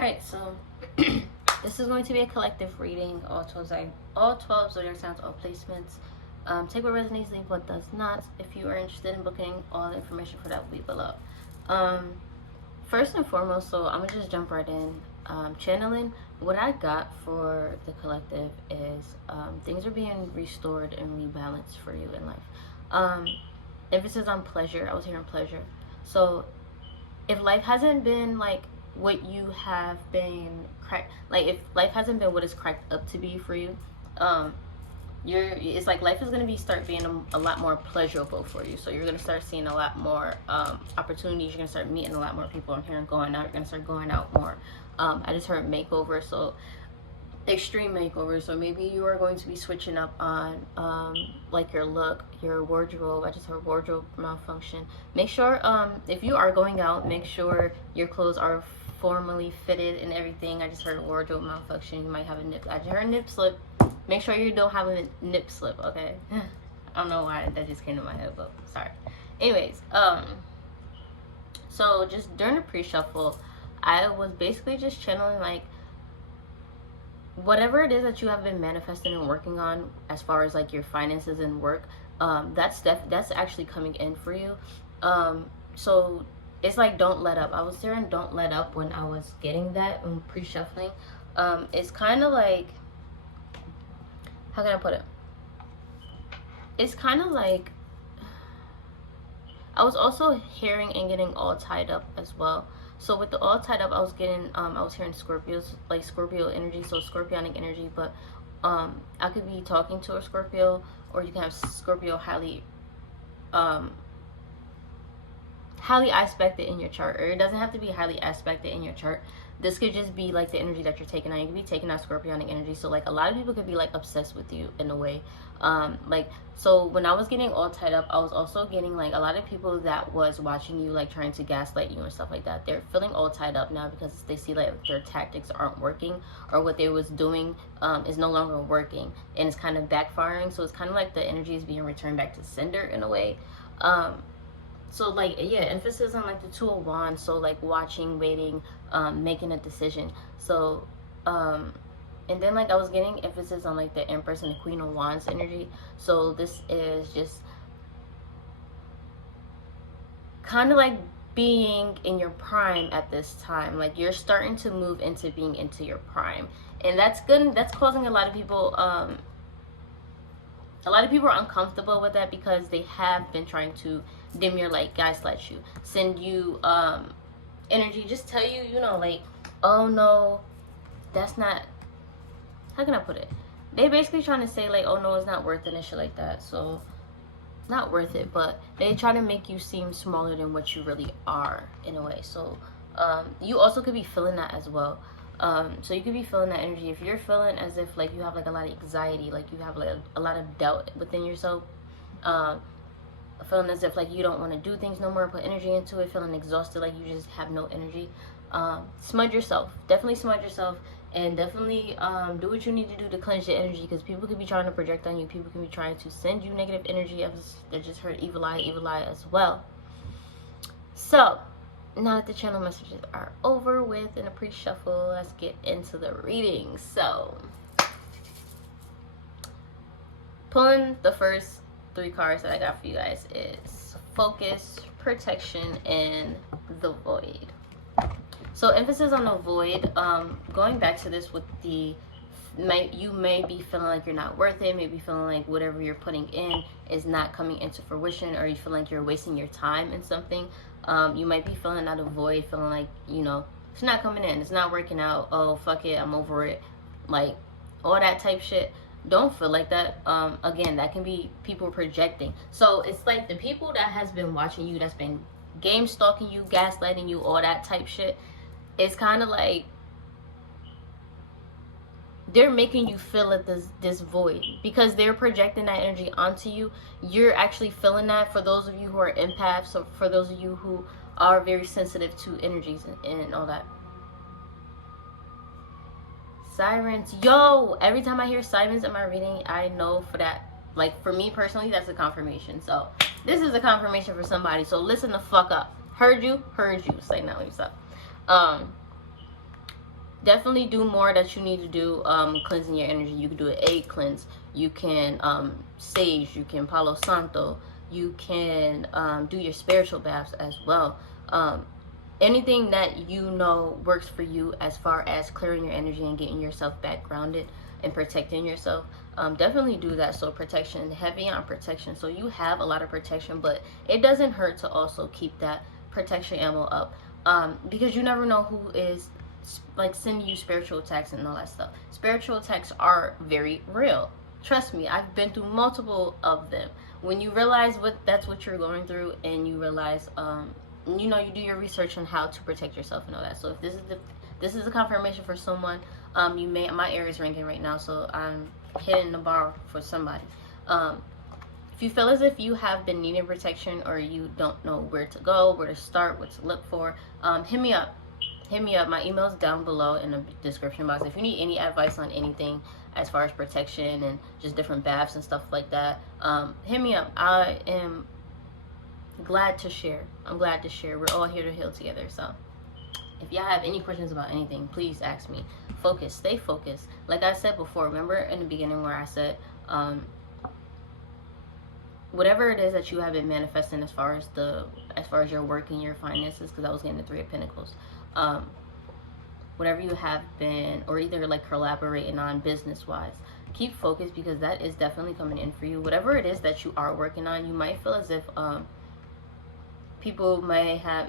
Alright, so this is going to be a collective reading. All 12 zodiac signs, all placements. Take what resonates, leave what does not. If you are interested in booking, all the information for that will be below. First and foremost, so I'm gonna just jump right in. Channeling, what I got for the collective is things are being restored and rebalanced for you in life. Emphasis on pleasure. I was hearing pleasure. So if life hasn't been like what you have been like if life hasn't been what it's cracked up to be for you, it's like life is going to start being a lot more pleasurable for you. So you're going to start seeing a lot more opportunities. You're going to start meeting a lot more people. I'm hearing going out. You're going to start going out more. I just heard makeover, so extreme makeover. So maybe you are going to be switching up on like your look, your wardrobe. I just heard wardrobe malfunction. Make sure if you are going out, make sure your clothes are formally fitted and everything. I just heard wardrobe malfunction. You might have a nip. I just heard nip slip. Make sure you don't have a nip slip, okay? I don't know why that just came to my head, but sorry. Anyways, so just during the pre-shuffle, I was basically just channeling like whatever it is that you have been manifesting and working on as far as like your finances and work, that's actually coming in for you. So it's like don't let up. I was hearing don't let up when I was getting that when pre-shuffling. It's kind of like, how can I put it? It's kind of like I was also hearing and getting all tied up as well. So with the all tied up, I was getting I was hearing Scorpios, like Scorpio energy, so Scorpionic energy. But I could be talking to a Scorpio, or you can have Scorpio highly aspected in your chart, or it doesn't have to be highly aspected in your chart. This could just be like the energy that you're taking on. You could be taking out Scorpionic energy. So like a lot of people could be like obsessed with you in a way. Like, so when I was getting all tied up, I was also getting like a lot of people that was watching you, like trying to gaslight you and stuff like that. They're feeling all tied up now because they see like their tactics aren't working, or what they was doing is no longer working, and it's kind of backfiring. So it's kind of like the energy is being returned back to sender in a way. So like, yeah, emphasis on like the Two of Wands. So like watching, waiting, making a decision. So and then like I was getting emphasis on like the Empress and the Queen of Wands energy. So this is just kind of like being in your prime at this time. Like you're starting to move into being into your prime, and that's good. That's causing a lot of people are uncomfortable with that, because they have been trying to dim your light, gaslight you, send you energy, just tell you, you know, like, oh no, that's not, how can I put it? They basically trying to say like, oh no, it's not worth it and shit like that. So not worth it, but they try to make you seem smaller than what you really are in a way. So you also could be feeling that as well. So you could be feeling that energy. If you're feeling as if like you have like a lot of anxiety, like you have like a lot of doubt within yourself, feeling as if like you don't want to do things no more, put energy into it, feeling exhausted, like you just have no energy, smudge yourself. Definitely smudge yourself, and definitely do what you need to do to cleanse your energy, because people could be trying to project on you. People can be trying to send you negative energy. I just heard evil eye as well. So now that the channel messages are over with in a pre-shuffle, let's get into the reading. So pulling the first 3 cards that I got for you guys is Focus, Protection, and the Void. So emphasis on the Void. Going back to this with the you may be feeling like you're not worth it, maybe feeling like whatever you're putting in is not coming into fruition, or you feel like you're wasting your time in something. You might be feeling out of void, feeling like, you know, it's not coming in, it's not working out, oh fuck it, I'm over it, like all that type shit. Don't feel like that. Again, that can be people projecting. So it's like the people that has been watching you, that's been game stalking you, gaslighting you, all that type shit, it's kind of like they're making you feel at this void, because they're projecting that energy onto you. You're actually feeling that. For those of you who are empaths, or for those of you who are very sensitive to energies and all that. Sirens. Yo, every time I hear sirens in my reading, I know for that, like for me personally, that's a confirmation. So this is a confirmation for somebody. So listen the fuck up. Heard you. Say now, what's up? definitely do more that you need to do, cleansing your energy. You can do an egg cleanse, you can sage, you can palo santo, you can do your spiritual baths as well. Anything that you know works for you as far as clearing your energy and getting yourself back grounded and protecting yourself, definitely do that. So protection, heavy on protection, so you have a lot of protection, but it doesn't hurt to also keep that protection ammo up, because you never know who is like sending you spiritual attacks and all that stuff. Spiritual attacks are very real, trust me. I've been through multiple of them. When you realize that's what you're going through, and you realize you know, you do your research on how to protect yourself and all that. So if this is a confirmation for someone, you may, my ear is ringing right now, so I'm hitting the bar for somebody. If you feel as if you have been needing protection, or you don't know where to go, where to start, what to look for, hit me up. My email's down below in the description box. If you need any advice on anything as far as protection and just different baths and stuff like that, hit me up. I am glad to share. I'm glad to share. We're all here to heal together. So if y'all have any questions about anything, please ask me. Focus, stay focused. Like I said before, remember in the beginning where I said, whatever it is that you have been manifesting as far as your work and your finances, because I was getting the Three of Pentacles, whatever you have been, or either like collaborating on business wise, keep focused, because that is definitely coming in for you. Whatever it is that you are working on, you might feel as if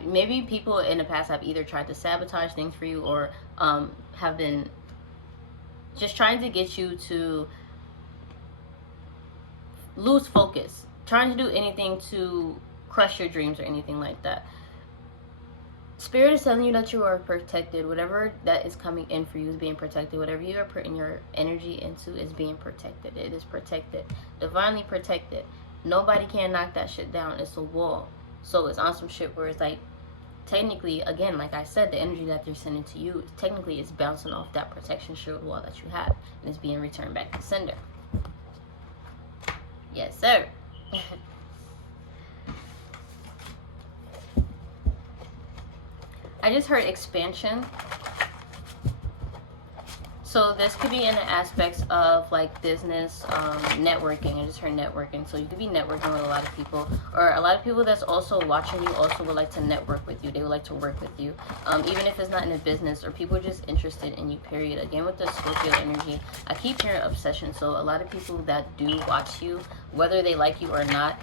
maybe people in the past have either tried to sabotage things for you, or have been just trying to get you to lose focus, trying to do anything to crush your dreams or anything like that. Spirit is telling you that you are protected. Whatever that is coming in for you is being protected. Whatever you are putting your energy into is being protected. It is protected, divinely protected. Nobody can knock that shit down. It's a wall. So it's on some shit where it's like, technically, again, like I said, the energy that they're sending to you, technically it's bouncing off that protection shield wall that you have, and it's being returned back to sender. Yes, sir. I just heard expansion. So this could be in the aspects of like business, networking. I just heard networking. So you could be networking with a lot of people, or a lot of people that's also watching you also would like to network with you. They would like to work with you, even if it's not in a business, or people are just interested in you, period. Again, with the Scorpio energy, I keep hearing obsession. So a lot of people that do watch you, whether they like you or not,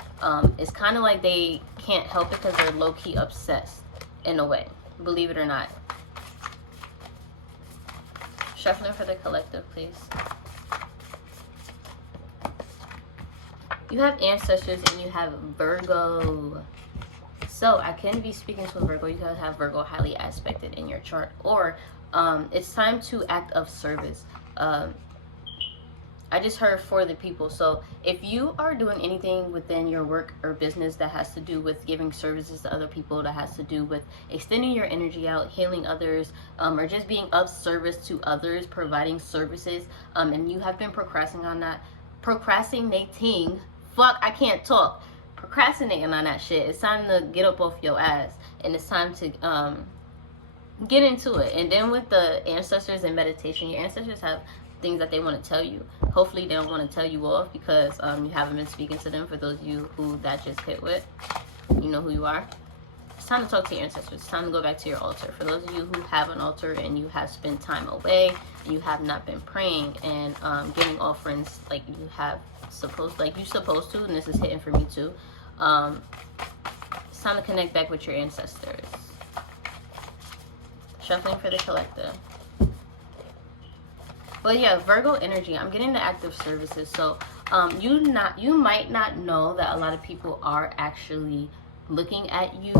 it's kind of like they can't help it because they're low-key obsessed in a way, believe it or not. Shuffling for the collective, please. You have ancestors and you have Virgo. So I can be speaking to a Virgo. You can have Virgo highly aspected in your chart, or it's time to act of service. I just heard for the people. So if you are doing anything within your work or business that has to do with giving services to other people, that has to do with extending your energy out, healing others, or just being of service to others, providing services, and you have been procrastinating on that, procrastinating on that shit, it's time to get up off your ass, and it's time to get into it. And then with the ancestors and meditation, your ancestors have things that they want to tell you. Hopefully they don't want to tell you off, because you haven't been speaking to them. For those of you who that just hit with, you know who you are. It's time to talk to your ancestors. It's time to go back to your altar. For those of you who have an altar and you have spent time away and you have not been praying and giving offerings like you have supposed to, and this is hitting for me too, it's time to connect back with your ancestors. Shuffling for the collective. But yeah, Virgo energy, I'm getting the active services. So you might not know that a lot of people are actually looking at you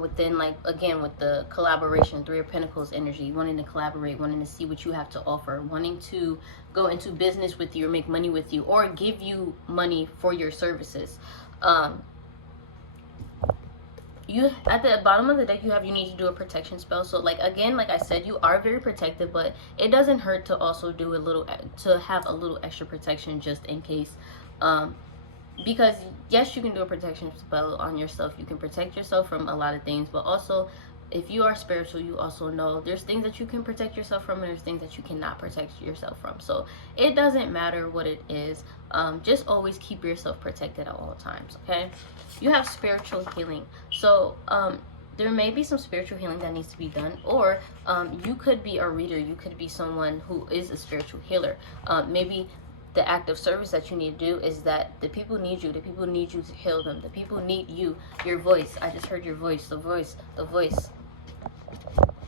within, like, again, with the collaboration, Three of Pentacles energy, wanting to collaborate, wanting to see what you have to offer, wanting to go into business with you or make money with you, or give you money for your services. You, at the bottom of the deck, you need to do a protection spell. So like, again, like I said, you are very protected, but it doesn't hurt to also do have a little extra protection just in case. Because yes, you can do a protection spell on yourself. You can protect yourself from a lot of things, but also if you are spiritual, you also know there's things that you can protect yourself from and there's things that you cannot protect yourself from. So it doesn't matter what it is. Just always keep yourself protected at all times, okay? You have spiritual healing. So there may be some spiritual healing that needs to be done, or you could be a reader. You could be someone who is a spiritual healer. Maybe the act of service that you need to do is that the people need you. The people need you to heal them. The people need you. Your voice. I just heard your voice. The voice. The voice.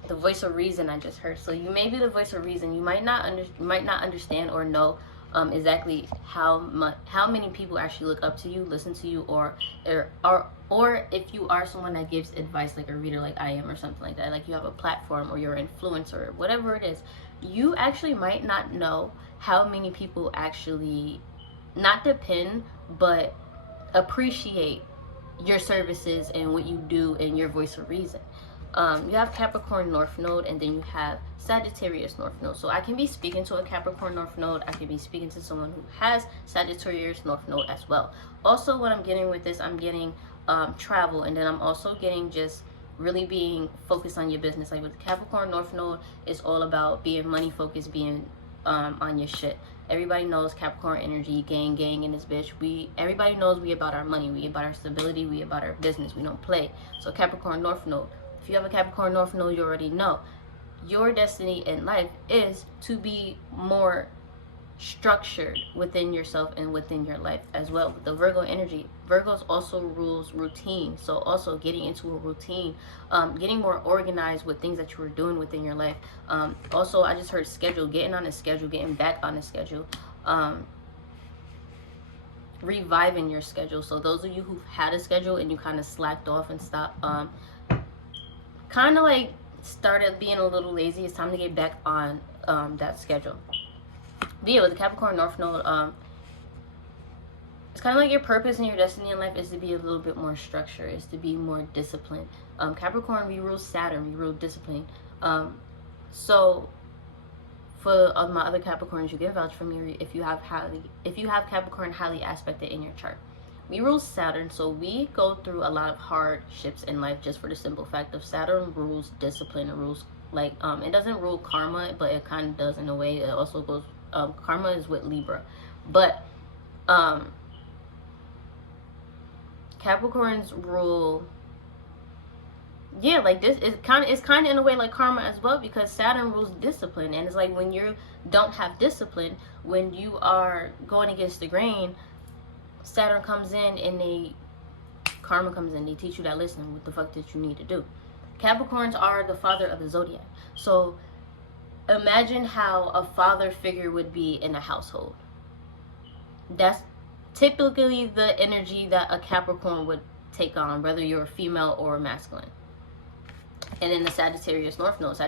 The voice of reason. I just heard. So you may be the voice of reason. You might not understand or know exactly how many people actually look up to you, listen to you, or if you are someone that gives advice, like a reader, like I am, or something like that. Like you have a platform, or you're an influencer, whatever it is. You actually might not know how many people actually not depend but appreciate your services and what you do and your voice of reason. You have Capricorn North Node, and then you have Sagittarius North Node. So I can be speaking to a Capricorn North Node. I can be speaking to someone who has Sagittarius North Node as well. Also, what I'm getting with this, I'm getting travel, and then I'm also getting just really being focused on your business. Like with Capricorn North Node, it's all about being money focused, being on your shit. Everybody knows Capricorn energy, gang in this bitch. Everybody knows we about our money, we about our stability, we about our business. We don't play. So Capricorn North Node. If you have a Capricorn North Node, you already know your destiny in life is to be more structured within yourself and within your life as well. The Virgo energy, Virgos also rules routine. So also getting into a routine, getting more organized with things that you were doing within your life. Also, I just heard schedule, getting on a schedule, getting back on a schedule, reviving your schedule. So those of you who've had a schedule and you kind of slacked off and stopped, kind of like started being a little lazy, it's time to get back on that schedule. But yeah, with the Capricorn North Node, it's kind of like your purpose and your destiny in life is to be a little bit more structured, is to be more disciplined. Capricorn, we rule Saturn, we rule discipline. So for my other Capricorns, you can vouch for me if you have Capricorn highly aspected in your chart. We rule Saturn, so we go through a lot of hardships in life just for the simple fact of Saturn rules discipline. It rules, like, it doesn't rule karma, but it kind of does in a way. It also goes, karma is with Libra. But Capricorns rule, yeah, like this is it's kind of in a way like karma as well, because Saturn rules discipline. And it's like when you don't have discipline, when you are going against the grain, Saturn comes in and karma comes in. They teach you that, listen, what the fuck did you need to do? Capricorns are the father of the zodiac. So imagine how a father figure would be in a household. That's typically the energy that a Capricorn would take on, whether you're a female or masculine. And then the Sagittarius North Node,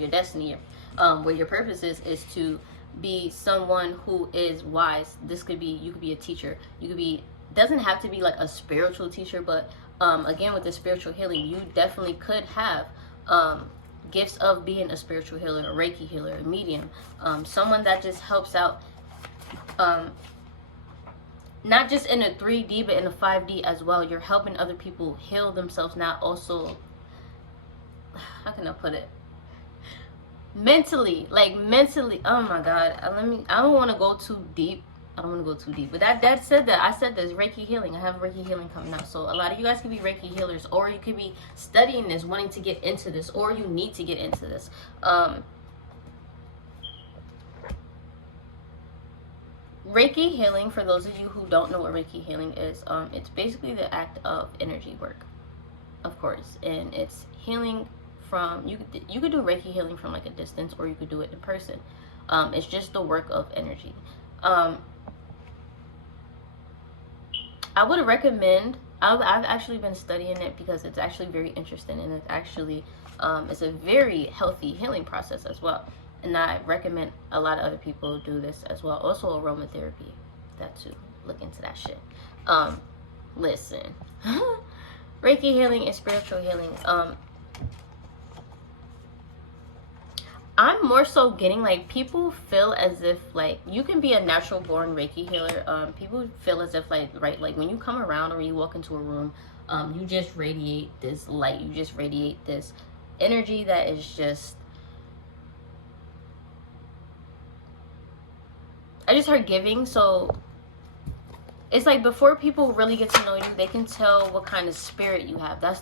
your destiny, where your purpose is to be someone who is wise. This could be, you could be a teacher, you could be, doesn't have to be like a spiritual teacher, but again, with the spiritual healing, you definitely could have gifts of being a spiritual healer, a Reiki healer, a medium, someone that just helps out, not just in a 3D but in a 5D as well. You're helping other people heal themselves, not also, how can I put it, mentally, oh my god, I don't want to go too deep. But that said, that I said there's Reiki healing. I have Reiki healing coming out. So a lot of you guys could be Reiki healers, or you could be studying this, wanting to get into this, or you need to get into this. Reiki healing, for those of you who don't know what Reiki healing is, it's basically the act of energy work, of course, and it's healing from, you could do Reiki healing from like a distance, or you could do it in person. It's just the work of energy. I would recommend, I've actually been studying it because it's actually very interesting, and it's actually it's a very healthy healing process as well. And I recommend a lot of other people do this as well. Also aromatherapy, that too. Look into that shit. Listen, Reiki healing and spiritual healing. I'm more so getting like people feel as if like you can be a natural born Reiki healer. People feel as if like right like when you come around or when you walk into a room, you just radiate this light. You just radiate this energy that is just. I just heard giving, so it's like before people really get to know you, they can tell what kind of spirit you have. That's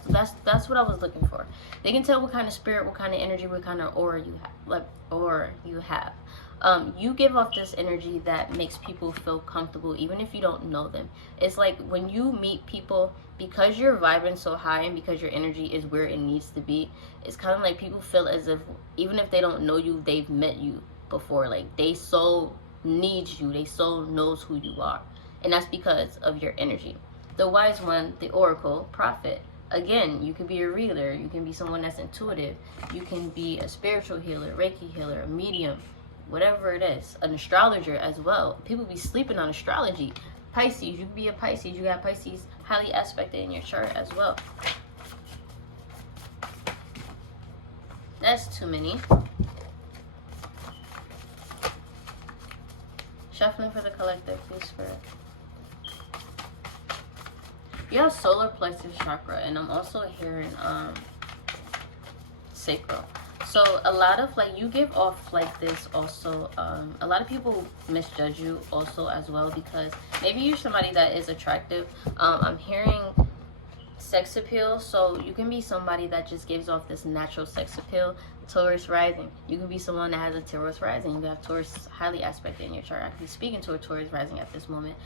what I was looking for. They can tell what kind of spirit, what kind of energy, what kind of aura you have. Like aura you have. You give off this energy that makes people feel comfortable, even if you don't know them. It's like when you meet people, because you're vibing so high and because your energy is where it needs to be. It's kind of like people feel as if even if they don't know you, they've met you before. Like they so needs you. They so knows who you are. And that's because of your energy. The wise one, the oracle, prophet. Again, you can be a reader. You can be someone that's intuitive. You can be a spiritual healer, Reiki healer, a medium, whatever it is. An astrologer as well. People be sleeping on astrology. Pisces, you can be a Pisces. You got Pisces highly aspected in your chart as well. That's too many. Shuffling for the collective, please, Spirit. You have solar plexus chakra, and I'm also hearing sacral. So a lot of like you give off like this also. A lot of people misjudge you also as well because maybe you're somebody that is attractive. I'm hearing sex appeal, so you can be somebody that just gives off this natural sex appeal. Taurus rising, you can be someone that has a Taurus rising. You have Taurus highly aspected in your chart. Actually speaking to a Taurus rising at this moment.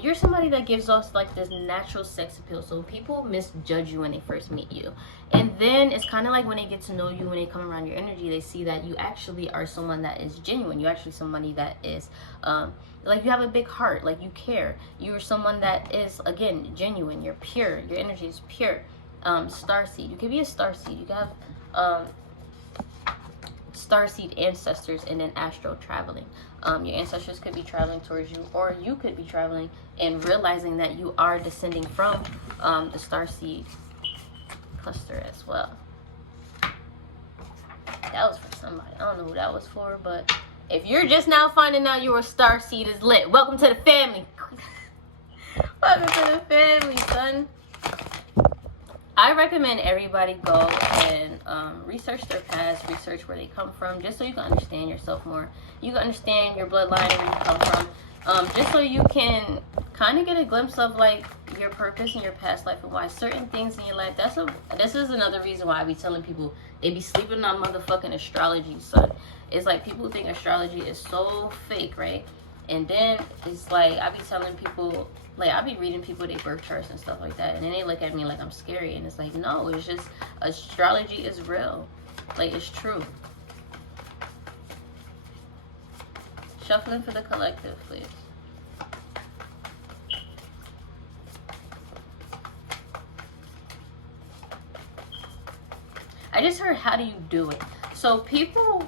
You're somebody that gives off like this natural sex appeal, so people misjudge you when they first meet you, and then it's kind of like when they get to know you, when they come around your energy, they see that you actually are someone that is genuine. You're actually somebody that is like you have a big heart, like you care. You're someone that is, again, genuine. You're pure. Your energy is pure. Starseed. You could be a starseed. You can have starseed ancestors and then astral traveling. Your ancestors could be traveling towards you, or you could be traveling and realizing that you are descending from the starseed cluster as well. That was for somebody. I don't know who that was for, but if you're just now finding out you're a starseed is lit, welcome to the family. Welcome to the family, son. I recommend everybody go and research their past, research where they come from, just so you can understand yourself more. You can understand your bloodline and where you come from, just so you can kind of get a glimpse of like your purpose in your past life and why certain things in your life. This is another reason why I be telling people they be sleeping on motherfucking astrology, son. It's like people think astrology is so fake, right? And then it's like I be telling people, like I be reading people their birth charts and stuff like that, and then they look at me like I'm scary, and it's like, no, it's just astrology is real, like it's true. Shuffling for the collective, please. I just heard, how do you do it? So people,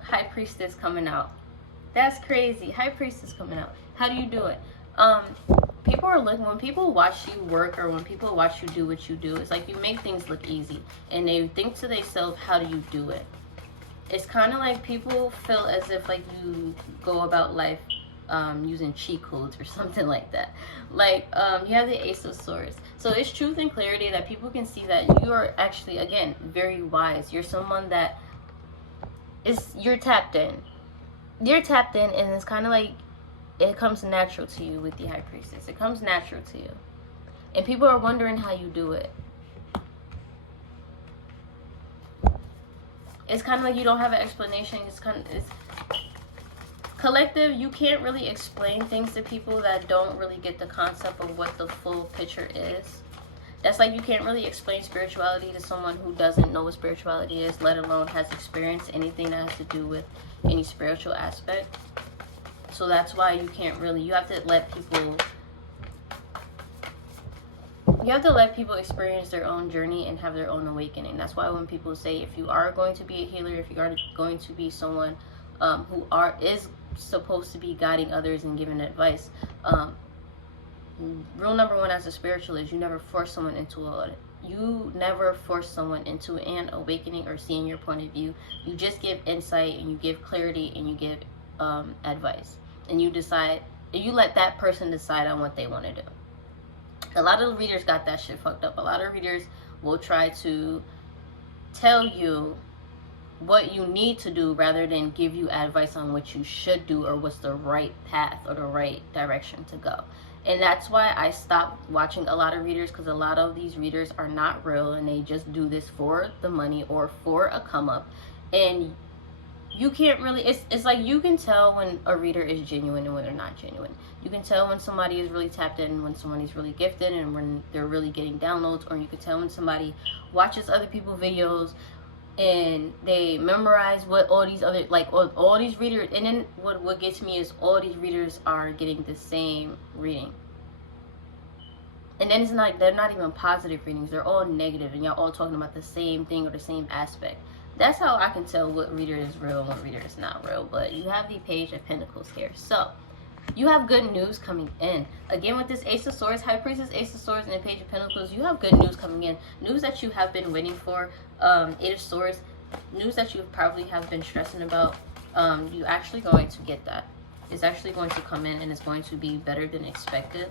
High Priestess coming out. That's crazy. High Priestess coming out. How do you do it? People are looking, when people watch you work or when people watch you do what you do, it's like you make things look easy. And they think to themselves, how do you do it? It's kind of like people feel as if like you go about life using cheat codes or something like that. Like you have the Ace of Swords. So it's truth and clarity that people can see that you are actually, again, very wise. You're someone that you're tapped in. You're tapped in, and it's kind of like it comes natural to you with the High Priestess. It comes natural to you. And people are wondering how you do it. It's kind of like you don't have an explanation. It's collective, you can't really explain things to people that don't really get the concept of what the full picture is. That's like you can't really explain spirituality to someone who doesn't know what spirituality is, let alone has experienced anything that has to do with any spiritual aspect. So that's why you can't really, you have to let people experience their own journey and have their own awakening. That's why when people say, if you are going to be a healer, if you are going to be someone who is supposed to be guiding others and giving advice, rule number one as a spiritual is you never force someone into you never force someone into an awakening or seeing your point of view. You just give insight, and you give clarity, and you give advice, and you decide, you let that person decide on what they want to do. A lot of readers got that shit fucked up. A lot of readers will try to tell you what you need to do rather than give you advice on what you should do or what's the right path or the right direction to go. And that's why I stopped watching a lot of readers, because a lot of these readers are not real, and they just do this for the money or for a come up. And you can't really, it's like you can tell when a reader is genuine and when they're not genuine. You can tell when somebody is really tapped in, when somebody's really gifted, and when they're really getting downloads. Or you can tell when somebody watches other people's videos and they memorize what all these other, like all these readers. And then what gets me is all these readers are getting the same reading. And then it's like, they're not even positive readings, they're all negative, and y'all all talking about the same thing or the same aspect. That's how I can tell what reader is real and what reader is not real. But you have the Page of Pentacles here. So you have good news coming in. Again, with this Ace of Swords, High Priestess, Ace of Swords, and the Page of Pentacles, you have good news coming in. News that you have been waiting for. Eight of Swords, news that you probably have been stressing about. You're actually going to get that. It's actually going to come in, and it's going to be better than expected.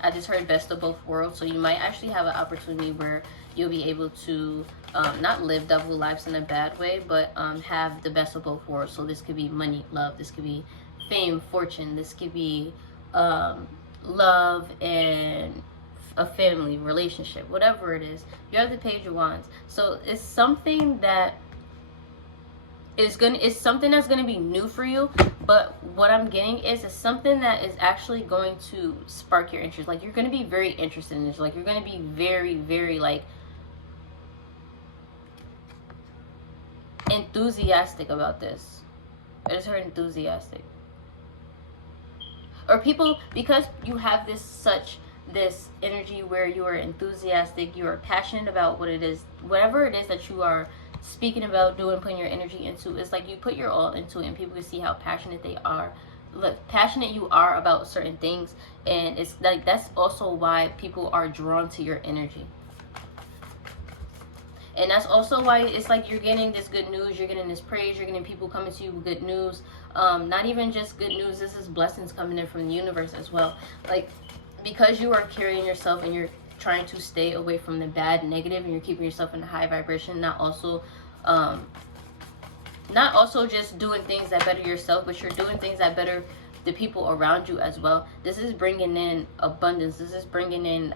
I just heard best of both worlds. So you might actually have an opportunity where you'll be able to not live double lives in a bad way, but have the best of both worlds. So this could be money, love. This could be fame, fortune. This could be love and a family relationship, whatever it is. You have the Page of Wands. So it's something that it's something that's gonna be new for you. But what I'm getting is it's something that is actually going to spark your interest. Like, you're gonna be very interested in this. Like, you're gonna be very, very like enthusiastic about this. I just heard enthusiastic. Or people, because you have this energy where you are enthusiastic, you are passionate about what it is, whatever it is that you are speaking about, doing, putting your energy into. It's like you put your all into it, and people can see how passionate they are, like passionate you are about certain things. And it's like, that's also why people are drawn to your energy. And that's also why it's like you're getting this good news, you're getting this praise, you're getting people coming to you with good news. Not even just good news, this is blessings coming in from the universe as well. Like, because you are carrying yourself and you're trying to stay away from the bad, negative, and you're keeping yourself in a high vibration, not also just doing things that better yourself, but you're doing things that better the people around you as well. This is bringing in abundance. This is bringing in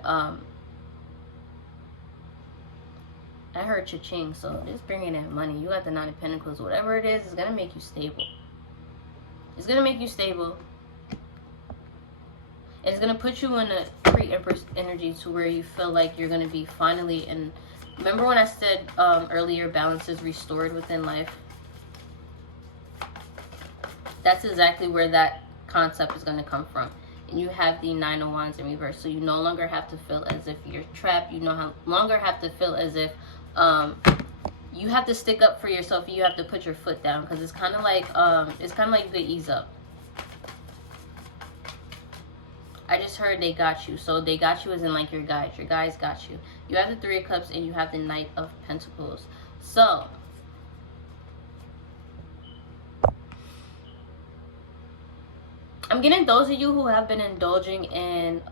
I heard cha-ching, so this bringing in money. You got the Nine of Pentacles. Whatever it is, it's gonna make you stable. It's gonna make you stable. And it's gonna put you in a pre-Empress energy to where you feel like you're gonna be finally in. Remember when I said earlier, balance is restored within life? That's exactly where that concept is gonna come from. And you have the Nine of Wands in reverse, so you no longer have to feel as if you're trapped. You no longer have to feel as if you have to stick up for yourself. You have to put your foot down, because it's kind of like you could ease up. I just heard they got you. So they got you as in like your guides. Your guides got you. You have the Three of Cups and you have the Knight of Pentacles. So I'm getting those of you who have been indulging in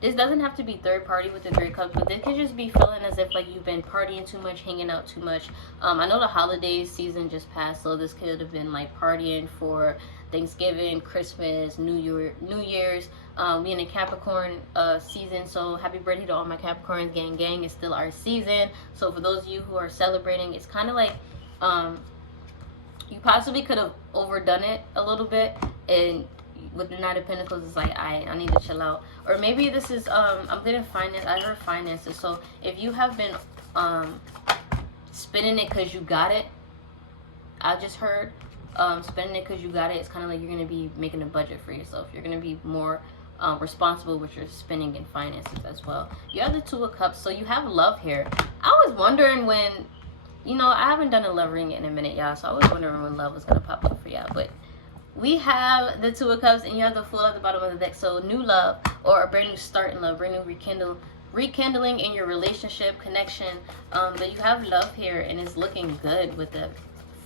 this doesn't have to be third party with the Three of Cups, but this could just be feeling as if like you've been partying too much, hanging out too much. I know the holiday season just passed, so this could have been like partying for Thanksgiving, Christmas, New Year's. We in a Capricorn season, so happy birthday to all my Capricorns. Gang, it's still our season. So for those of you who are celebrating, it's kind of like you possibly could have overdone it a little bit, and with the Knight of Pentacles, it's like I need to chill out. Or maybe this is I'm getting finance. I heard finances. So if you have been spending it because you got it, I just heard spending it because you got it. It's kind of like you're gonna be making a budget for yourself. You're gonna be more responsible with your spending and finances as well. You have the Two of Cups, so you have love here. I was wondering when, you know, I haven't done a love ring in a minute, y'all, so I was wondering when love was gonna pop up for y'all. But we have the Two of Cups and you have the Fool at the bottom of the deck. So new love, or a brand new start in love, brand new rekindle rekindling in your relationship connection. But you have love here, and it's looking good with the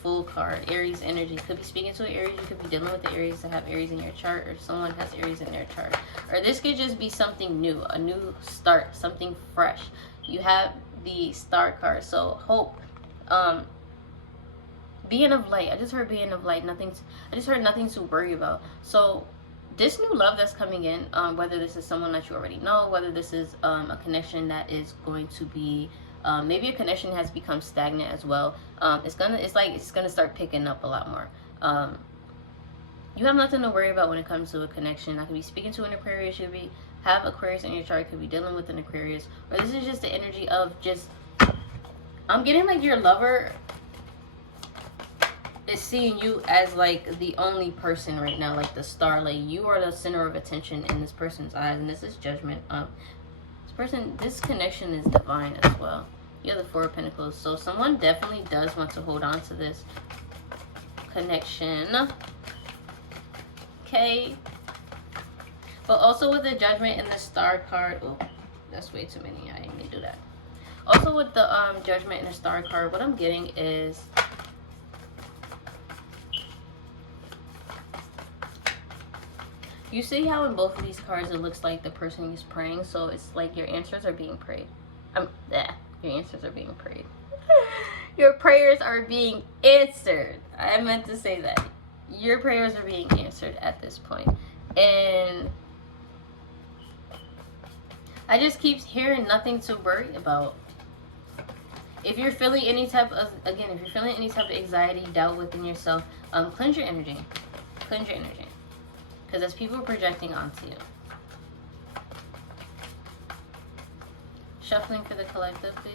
Fool card. Aries energy. Could be speaking to an Aries. You could be dealing with the Aries that have Aries in your chart, or someone has Aries in their chart. Or this could just be something new, a new start, something fresh. You have the Star card, so hope. Being of light. I just heard being of light. I just heard nothing to worry about. So this new love that's coming in, whether this is someone that you already know, whether this is a connection that is going to be maybe a connection has become stagnant as well. It's gonna start picking up a lot more. You have nothing to worry about when it comes to a connection. I could be speaking to an Aquarius. You could have Aquarius in your chart. Could be dealing with an Aquarius, or this is just the energy of just. I'm getting like your lover is seeing you as like the only person right now, like the star. Like you are the center of attention in this person's eyes, and this is judgment. This connection is divine as well. You have the Four of Pentacles. So someone definitely does want to hold on to this connection. Okay. But also with the Judgment and the Star card. Oh, that's way too many. I ain't gonna do that. Also with the Judgment and the Star card, what I'm getting is you see how in both of these cards it looks like the person is praying, so it's like your answers are being prayed. Your answers are being prayed. Your prayers are being answered. I meant to say that. Your prayers are being answered at this point. And I just keep hearing nothing to worry about. If you're feeling any type of, again, if you're feeling any type of anxiety, doubt within yourself, cleanse your energy. Cleanse your energy. Because there's people projecting onto you. Shuffling for the collective, please.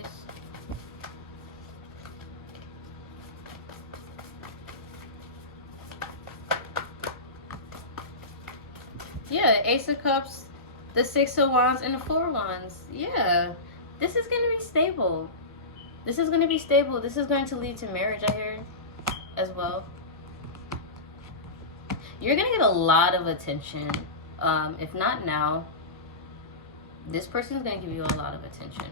Yeah, the Ace of Cups, the Six of Wands, and the Four of Wands. Yeah, this is going to be stable. This is going to be stable. This is going to lead to marriage, I hear, as well. You're going to get a lot of attention. If not now, this person is going to give you a lot of attention.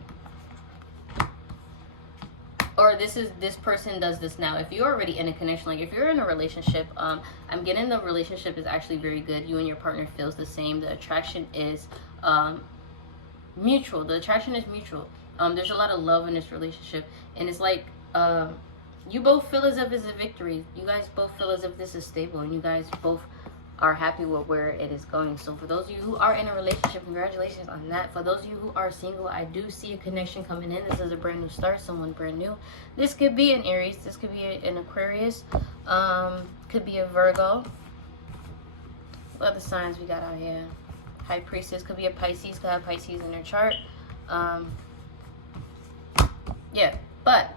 Or this person does this now. If you're already in a connection, like if you're in a relationship, I'm getting the relationship is actually very good. You and your partner feels the same. The attraction is mutual. The attraction is mutual. There's a lot of love in this relationship. And it's like you both feel as if it's a victory. You guys both feel as if this is stable. And you guys both are happy with where it is going. So for those of you who are in a relationship, congratulations on that. For those of you who are single, I do see a connection coming in. This is a brand new start, someone brand new. This could be an Aries, this could be an Aquarius, could be a Virgo. What other signs we got out here? High Priestess, could be a Pisces, could have Pisces in their chart. Yeah, but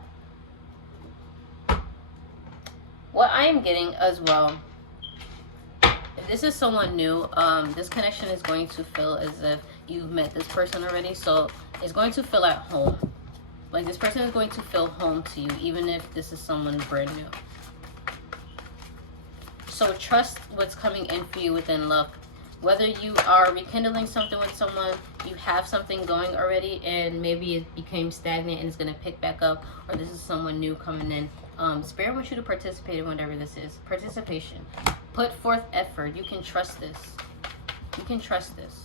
what I am getting as well, this is someone new. This connection is going to feel as if you've met this person already. So it's going to feel at home. Like this person is going to feel home to you, even if this is someone brand new. So trust what's coming in for you within love. Whether you are rekindling something with someone, you have something going already, and maybe it became stagnant and it's going to pick back up, or this is someone new coming in. Spirit wants you to participate in whatever this is. Participation. Put forth effort. You can trust this. You can trust this.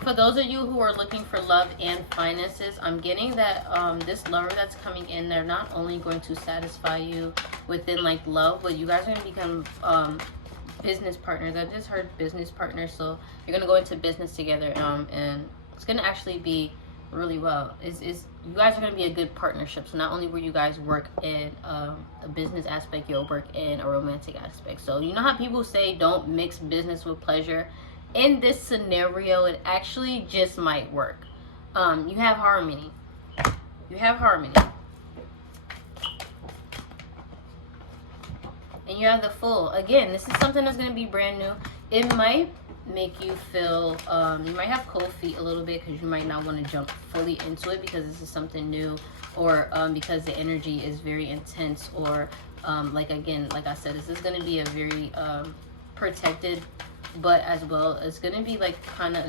For those of you who are looking for love and finances, I'm getting that this lover that's coming in, they're not only going to satisfy you within like love, but you guys are going to become business partners. I just heard business partners, so you're going to go into business together, and it's going to actually be really well. You guys are going to be a good partnership. So not only will you guys work in a business aspect, you'll work in a romantic aspect. So you know how people say don't mix business with pleasure? In this scenario, it actually just might work. You have harmony. You have harmony. And you have the Fool. Again, this is something that's going to be brand new. It might make you feel, you might have cold feet a little bit because you might not want to jump fully into it because this is something new, or because the energy is very intense, or like I said, this is going to be a very protected but as well, it's going to be like kind of,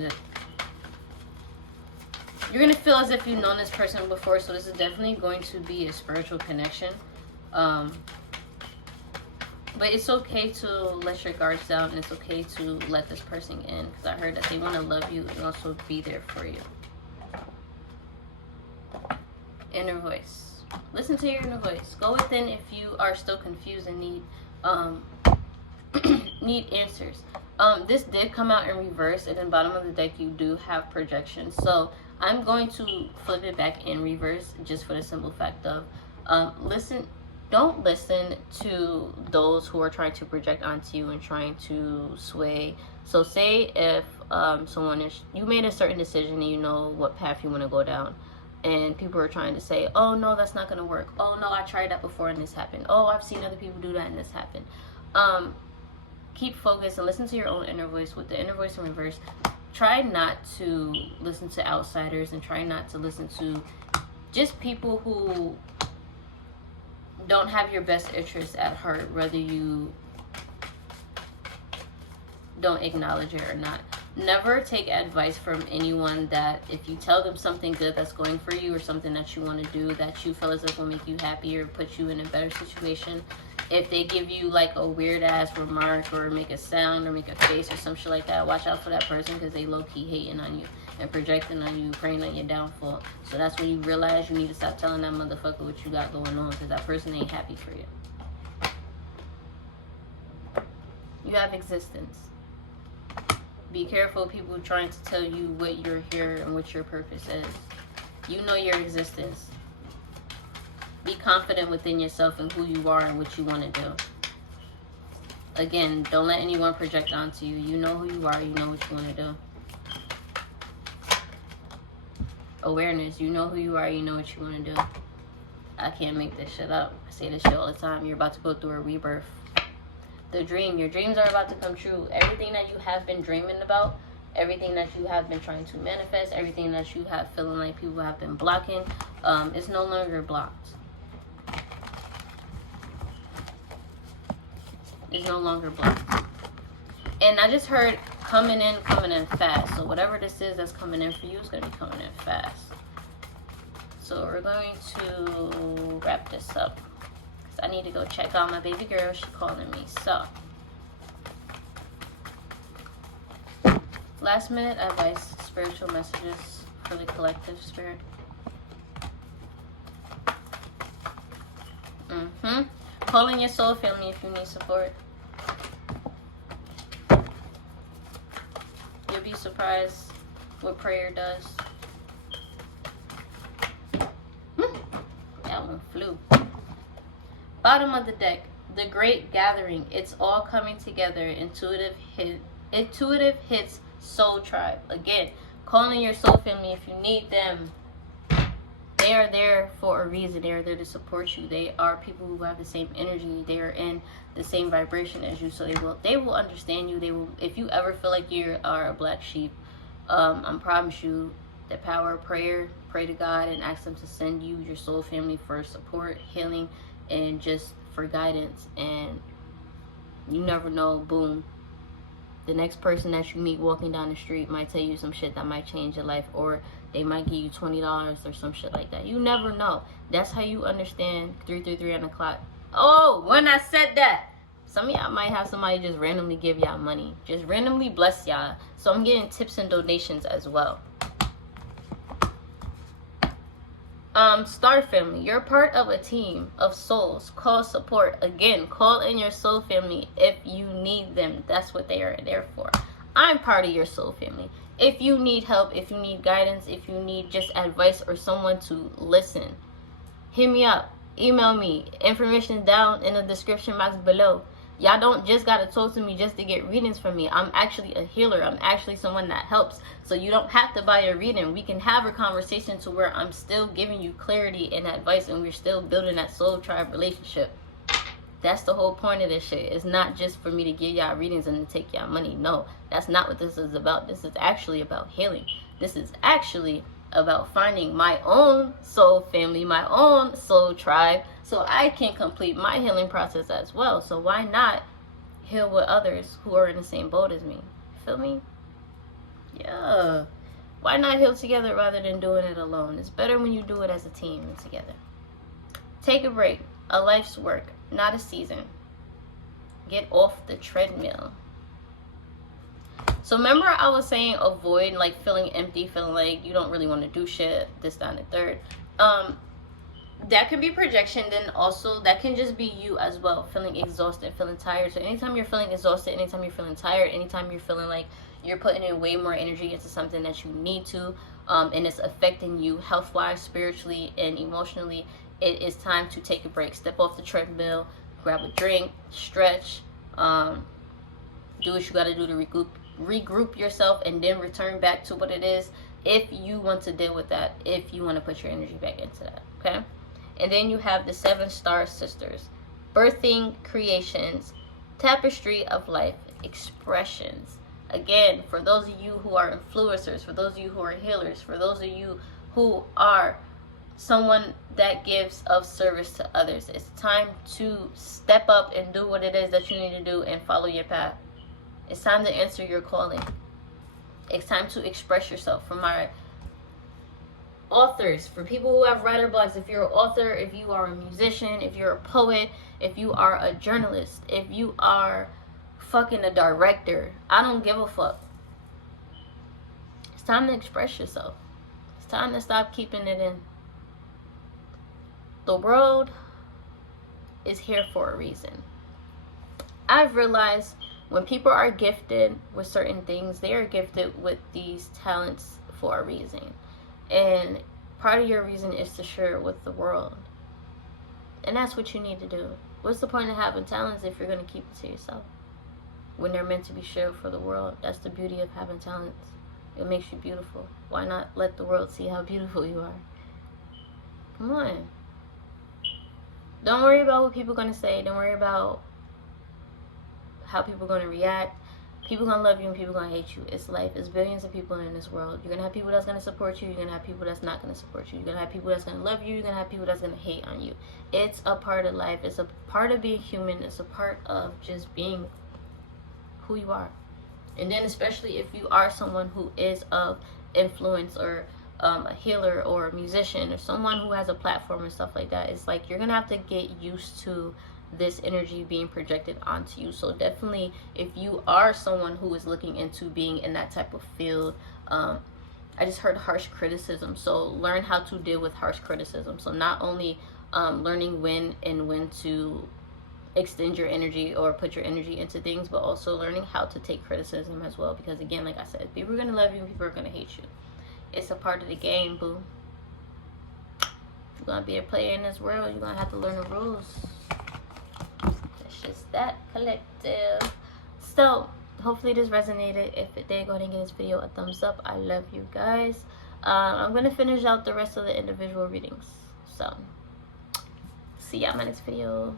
you're going to feel as if you've known this person before. So this is definitely going to be a spiritual connection. But it's okay to let your guards down, and it's okay to let this person in, because I heard that they want to love you and also be there for you. Inner voice. Listen to your inner voice. Go within if you are still confused and need need answers. This did come out in reverse, and in the bottom of the deck you do have projection. So I'm going to flip it back in reverse, just for the simple fact of don't listen to those who are trying to project onto you and trying to sway. So say if you made a certain decision and you know what path you want to go down, and people are trying to say, oh no, that's not going to work. Oh no, I tried that before and this happened. Oh, I've seen other people do that and this happened. Keep focused and listen to your own inner voice. With the inner voice in reverse, try not to listen to outsiders, and try not to listen to just people who don't have your best interests at heart, whether you don't acknowledge it or not. Never take advice from anyone that if you tell them something good that's going for you, or something that you want to do that you feel as if will make you happy or put you in a better situation, if they give you like a weird ass remark or make a sound or make a face or some shit like that, watch out for that person, because they low-key hating on you and projecting on you, praying on your downfall. So that's when you realize you need to stop telling that motherfucker what you got going on, because that person ain't happy for you. You have existence. Be careful of people trying to tell you what you're here and what your purpose is. You know your existence. Be confident within yourself and who you are and what you want to do. Again, don't let anyone project onto you. You know who you are. You know what you want to do. Awareness. You know who you are. You know what you want to do. I can't make this shit up. I say this shit all the time. You're about to go through a rebirth. The dream. Your dreams are about to come true. Everything that you have been dreaming about, everything that you have been trying to manifest, everything that you have feeling like people have been blocking, it's no longer blocked. It's no longer blocked. And I just heard coming in fast. So whatever this is that's coming in for you is going to be coming in fast. So we're going to wrap this up, because I need to go check on my baby girl. She's calling me. So last minute advice, spiritual messages for the collective spirit. Call in your soul family if you need support. You'll be surprised what prayer does. That one flew. Bottom of the deck, the great gathering. It's all coming together. Intuitive hits soul tribe. Again, call in your soul family if you need them. They are there for a reason. They are there to support you. They are people who have the same energy. They are in the same vibration as you. So they will understand you. They will, if you ever feel like you are a black sheep, I promise you, the power of prayer, pray to God and ask them to send you your soul family for support, healing, and just for guidance. And you never know, boom, the next person that you meet walking down the street might tell you some shit that might change your life, or they might give you $20 or some shit like that. You never know. That's how you understand 333 on the clock. Oh, when I said that, some of y'all might have somebody just randomly give y'all money. Just randomly bless y'all. So I'm getting tips and donations as well. Star family, you're part of a team of souls. Call support. Again, call in your soul family if you need them. That's what they are there for. I'm part of your soul family. If you need help, if you need guidance, if you need just advice or someone to listen, hit me up. Email me. Information down in the description box below. Y'all don't just gotta talk to me just to get readings from me. I'm actually a healer. I'm actually someone that helps. So you don't have to buy a reading. We can have a conversation to where I'm still giving you clarity and advice, and we're still building that soul tribe relationship. That's the whole point of this shit. It's not just for me to give y'all readings and to take y'all money. No, that's not what this is about. This is actually about healing. This is actually about finding my own soul family, my own soul tribe, so I can complete my healing process as well. So why not heal with others who are in the same boat as me. Feel me? Yeah. Why not heal together rather than doing it alone? It's better when you do it as a team and together. Take a break. A life's work, not a season. Get off the treadmill. So remember I was saying avoid like feeling empty, feeling like you don't really want to do shit, this, that, and the third. That can be projection, then also that can just be you as well, feeling exhausted, feeling tired. So anytime you're feeling exhausted, anytime you're feeling tired, anytime you're feeling like you're putting in way more energy into something that you need to, and it's affecting you health-wise, spiritually, and emotionally, it is time to take a break. Step off the treadmill, grab a drink, stretch, do what you got to do to regroup yourself, and then return back to what it is if you want to deal with that, if you want to put your energy back into that, okay? And then you have the 7 star sisters, birthing creations, tapestry of life, expressions. Again, for those of you who are influencers, for those of you who are healers, for those of you who are someone that gives of service to others, it's time to step up and do what it is that you need to do and follow your path. It's time to answer your calling. It's time to express yourself. For my authors, for people who have writer blocks, if you're an author, if you are a musician, if you're a poet, if you are a journalist, if you are fucking a director, I don't give a fuck. It's time to express yourself. It's time to stop keeping it in. The world is here for a reason. I've realized when people are gifted with certain things, they are gifted with these talents for a reason. And part of your reason is to share it with the world. And that's what you need to do. What's the point of having talents if you're going to keep it to yourself? When they're meant to be shared for the world. That's the beauty of having talents. It makes you beautiful. Why not let the world see how beautiful you are? Come on. Don't worry about what people are going to say. Don't worry about how people are going to react. People are going to love you and people are going to hate you. It's life. It's billions of people in this world. You're going to have people that's going to support you. You're going to have people that's not going to support you. You're going to have people that's going to love you. You're going to have people that's going to hate on you. It's a part of life. It's a part of being human. It's a part of just being who you are. And then especially if you are someone who is of influence, or a healer or a musician, or someone who has a platform and stuff like that, it's like you're going to have to get used to this energy being projected onto you. So definitely, if you are someone who is looking into being in that type of field, I just heard harsh criticism, so learn how to deal with harsh criticism. So not only learning when to extend your energy or put your energy into things, but also learning how to take criticism as well, because again, like I said, people are going to love you and people are going to hate you. It's a part of the game, boo. You're going to be a player in this world. You're going to have to learn the rules. Just that collective. So hopefully this resonated. If it did, go ahead and give this video a thumbs up. I love you guys. I'm gonna finish out the rest of the individual readings, so see y'all in my next video.